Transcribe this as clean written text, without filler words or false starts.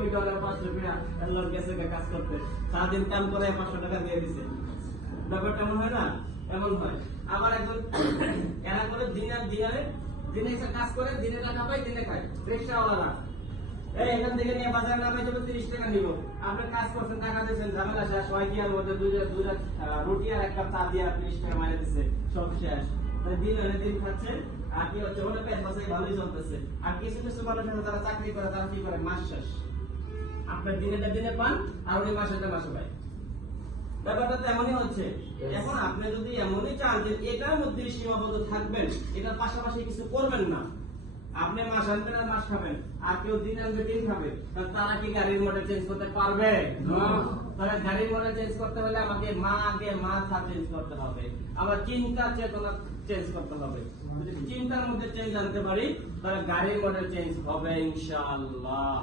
ওই ডরে 500 টাকা এল্লোর গেছে কাজ করতে, সারাদিন কাম করে 500 টাকা দিয়ে দিছে। ব্যাপারটা এমন হয় না? এমন হয়। আবার একজন এরা করে দিনে একটা কাজ করে, দিনে টাকা পায়, দিনে খায়। রিক্সাওয়ালারা এখান থেকে নিয়ে বাজারে নামাই দেবো, 30 টাকা নিব। আপনি কাজ করছেন, টাকা দিয়েছেন, ঝামেলা শেষ হয় কি? আর মধ্যে দুইটা রুটি আর একটা চা দিয়ে 30 টাকা মারে দিচ্ছে, সব শেষ। দিন এনে দিন খাচ্ছেন, আর কি হচ্ছে? ওটা পেট বাঁচাই ভালোই চলতেছে। আর কিছু কিছু মানুষ আছে যারা চাকরি করে, তারা কি করে? মাস শেষ। আপনার দিনে পান, আর ওই মাসে পায়। ব্যাপারটা তো এমনই হচ্ছে। এখন আপনি যদি এমনই চান যে এটার মধ্যে সীমাবদ্ধ থাকবেন, এটার পাশাপাশি কিছু করবেন না, আপনি মাস আনবেন আর মাস খাবেন, আর কেউ দিন আনবে দিন খাবে, তারা কি গাড়ির মডেল চেঞ্জ করতে পারবে? তাহলে গাড়ির মডেল চেঞ্জ করতে হলে আমাকে মাথা চেঞ্জ করতে হবে, আমার চিন্তা চেতনা চেঞ্জ করতে হবে। যদি চিন্তার মধ্যে চেঞ্জ আনতে পারি, তাহলে গাড়ির মডেল চেঞ্জ হবে ইনশাআল্লাহ।